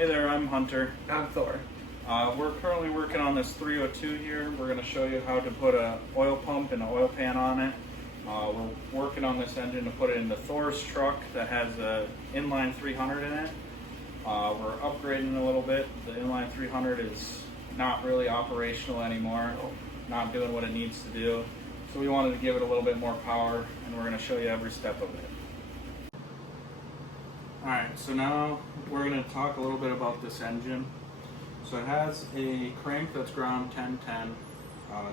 Hey there, I'm Hunter. I'm Thor. We're currently working on this 302 here. We're going to show you how to put an oil pump and an oil pan on it. We're working on this engine to put it into Thor's truck that has an inline 300 in it. We're upgrading a little bit. The inline 300 is not really operational anymore, not doing what it needs to do. So we wanted to give it a little bit more power, and we're going to show you every step of it. Alright, so now we're going to talk a little bit about this engine. So it has a crank that's ground 1010,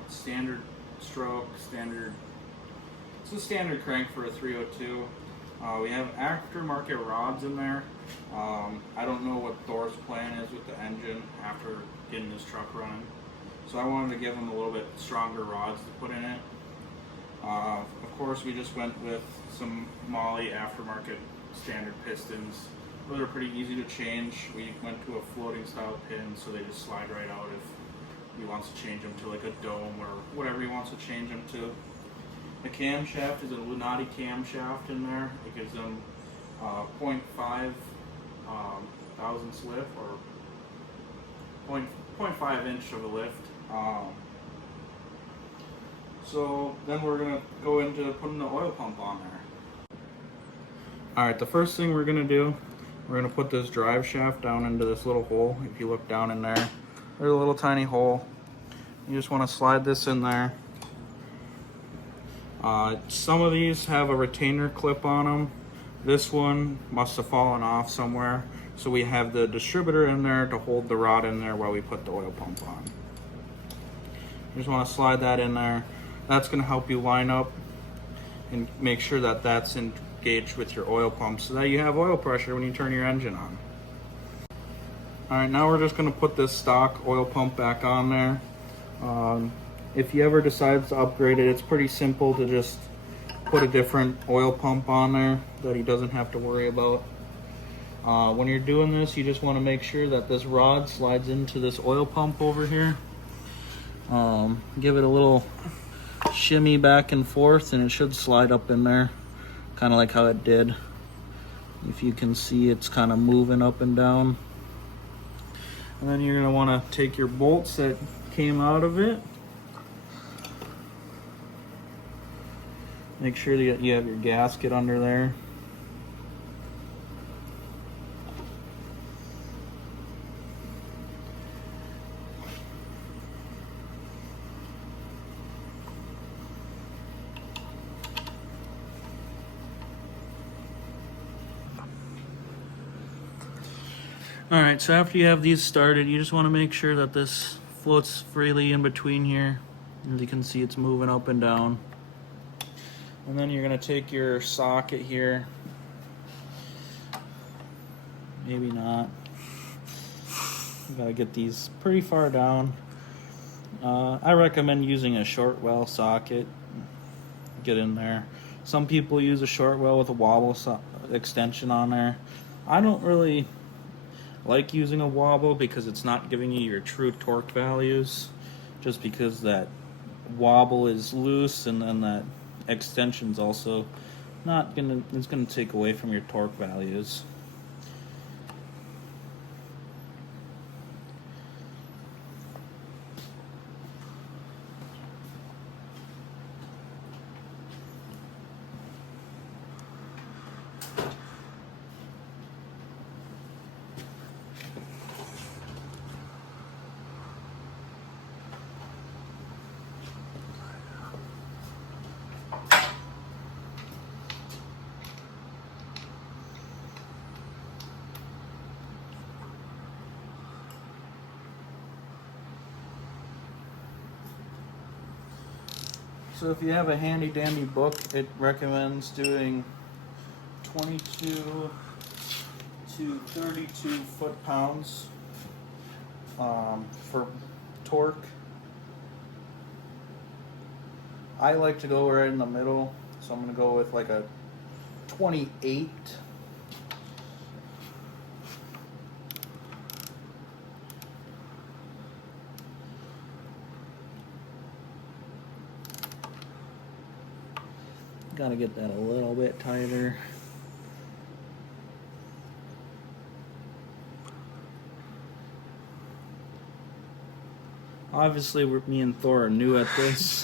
standard stroke, it's a standard crank for a 302. We have aftermarket rods in there. I don't know what Thor's plan is with the engine after getting this truck running. So I wanted to give him a little bit stronger rods to put in it. Of course, we just went with some Molly aftermarket standard pistons. They're pretty easy to change. We went to a floating style pin, so they just slide right out if he wants to change them to like a dome or whatever he wants to change them to. The camshaft is a Lunati camshaft in there. It gives them 0.5 thousandths lift, or 0.5 inch of a lift. So then we're gonna go into putting the oil pump on there. Alright, the first thing we're going to do, we're going to put this drive shaft down into this little hole. If you look down in there, there's a little tiny hole. You just want to slide this in there. Some of these have a retainer clip on them. This one must have fallen off somewhere. So we have the distributor in there to hold the rod in there while we put the oil pump on. You just want to slide that in there. That's going to help you line up and make sure that that's engaged with your oil pump so that you have oil pressure when you turn your engine on. Alright, now we're just going to put this stock oil pump back on there. If you ever decide to upgrade it, it's pretty simple to just put a different oil pump on there that he doesn't have to worry about. When you're doing this, you just want to make sure that this rod slides into this oil pump over here. Give it a little shimmy back and forth and it should slide up in there, kind of like how it did. If you can see, it's kind of moving up and down. And then you're going to want to take your bolts that came out of it. Make sure that you have your gasket under there. Alright, so after you have these started, you just want to make sure that this floats freely in between here. As you can see, it's moving up and down. And then you're going to take your socket here. Maybe not. You got to get these pretty far down. I recommend using a short well socket. Get in there. Some people use a short well with a wobble extension on there. I don't really like using a wobble because it's not giving you your true torque values, just because that wobble is loose and then that extension's also not gonna, it's gonna take away from your torque values. So if you have a handy dandy book, it recommends doing 22 to 32 foot-pounds for torque. I like to go right in the middle, so I'm going to go with like a 28. Got to get that a little bit tighter. Obviously, me and Thor are new at this.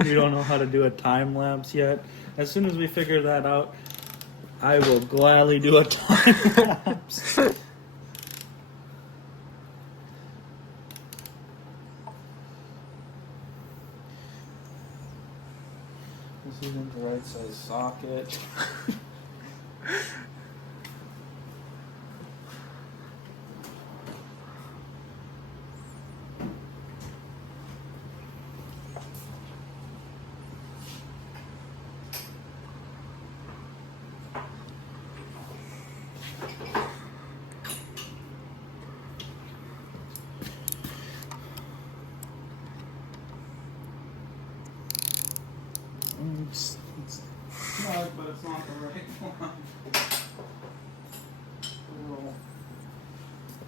We don't know how to do a time lapse yet. As soon as we figure that out, I will gladly do a time lapse. This isn't the right size socket. It's snug, but it's not the right one.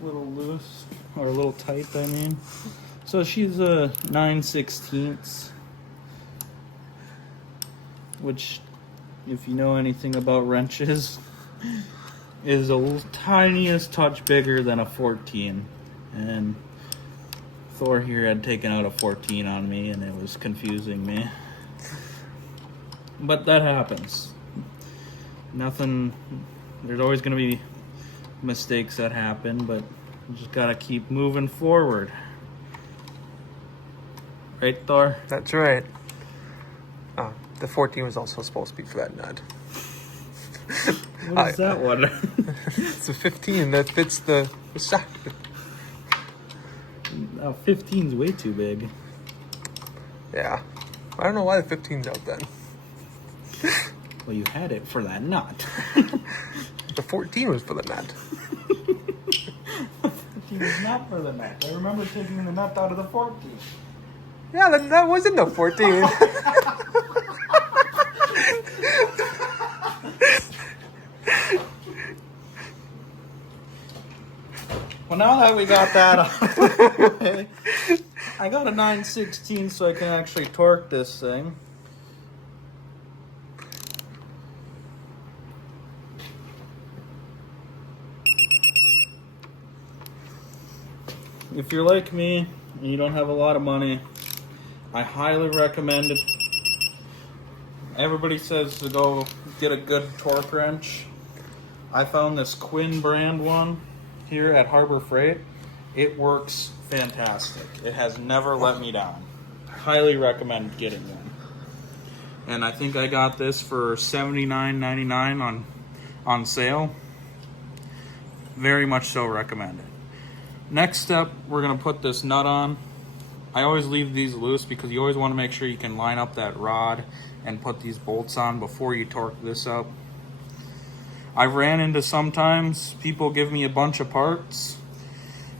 A little loose, or a little tight, I mean. So she's a 9/16, which, if you know anything about wrenches, is a tiniest touch bigger than a 14. And Thor here had taken out a 14 on me, and it was confusing me. But that happens. Nothing, there's always going to be mistakes that happen, but you just got to keep moving forward. Right, Thor? That's right. The 14 was also supposed to be for that nut. What is that one? It's a 15 that fits the socket. 15's way too big. Yeah. I don't know why the 15's out then. Well, you had it for that nut. The 14 was for the nut. 15 was not for the nut. I remember taking the nut out of the 14. Yeah, that wasn't the 14. Well, now that we got that out of the way, I got a 9/16 so I can actually torque this thing. If you're like me and you don't have a lot of money, I highly recommend it. Everybody says to go get a good torque wrench. I found this Quinn brand one here at Harbor Freight. It works fantastic. It has never let me down. Highly recommend getting one. And I think I got this for $79.99 on sale. Very much so recommend it. Next step, we're going to put this nut on. I always leave these loose because you always want to make sure you can line up that rod and put these bolts on before you torque this up. I've ran into sometimes people give me a bunch of parts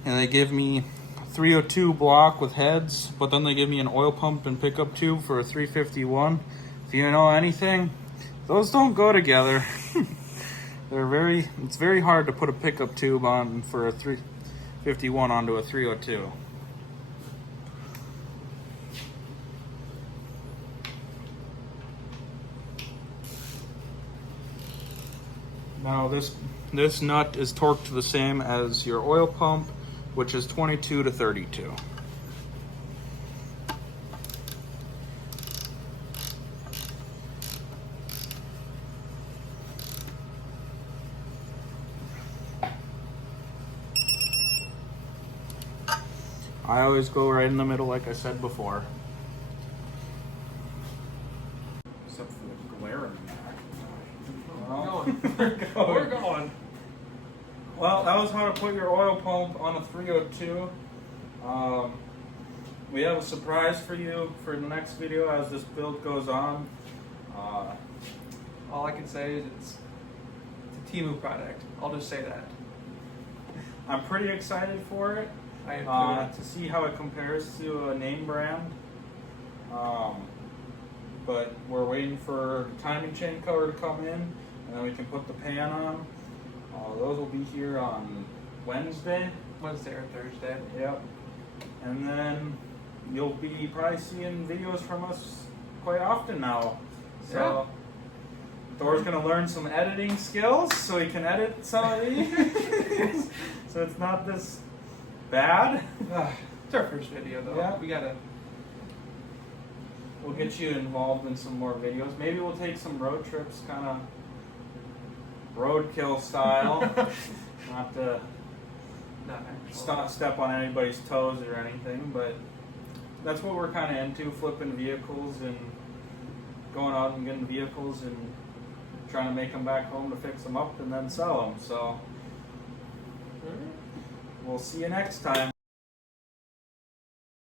and they give me a 302 block with heads, but then they give me an oil pump and pickup tube for a 351. If you know anything, those don't go together. It's very hard to put a pickup tube on for a 351 onto a 302. Now this nut is torqued the same as your oil pump, which is 22 to 32. I always go right in the middle like I said before. Except for the glare in the back. We're going. Well, that was how to put your oil pump on a 302. We have a surprise for you for the next video as this build goes on. All I can say is it's a Temu product. I'll just say that. I'm pretty excited for it. I am To see how it compares to a name brand. But we're waiting for the timing chain cover to come in, and then we can put the pan on. Those will be here on Wednesday. Wednesday or Thursday. Yep. And then you'll be probably seeing videos from us quite often now. So Thor's gonna learn some editing skills so he can edit some of these. So it's not this bad. It's our first video though. Yeah. We gotta. We'll get you involved in some more videos. Maybe we'll take some road trips, kind of roadkill style. Not to Not actual. step on anybody's toes or anything, but that's what we're kind of into, flipping vehicles and going out and getting vehicles and trying to make them back home to fix them up and then sell them. So Alright. we'll see you next time.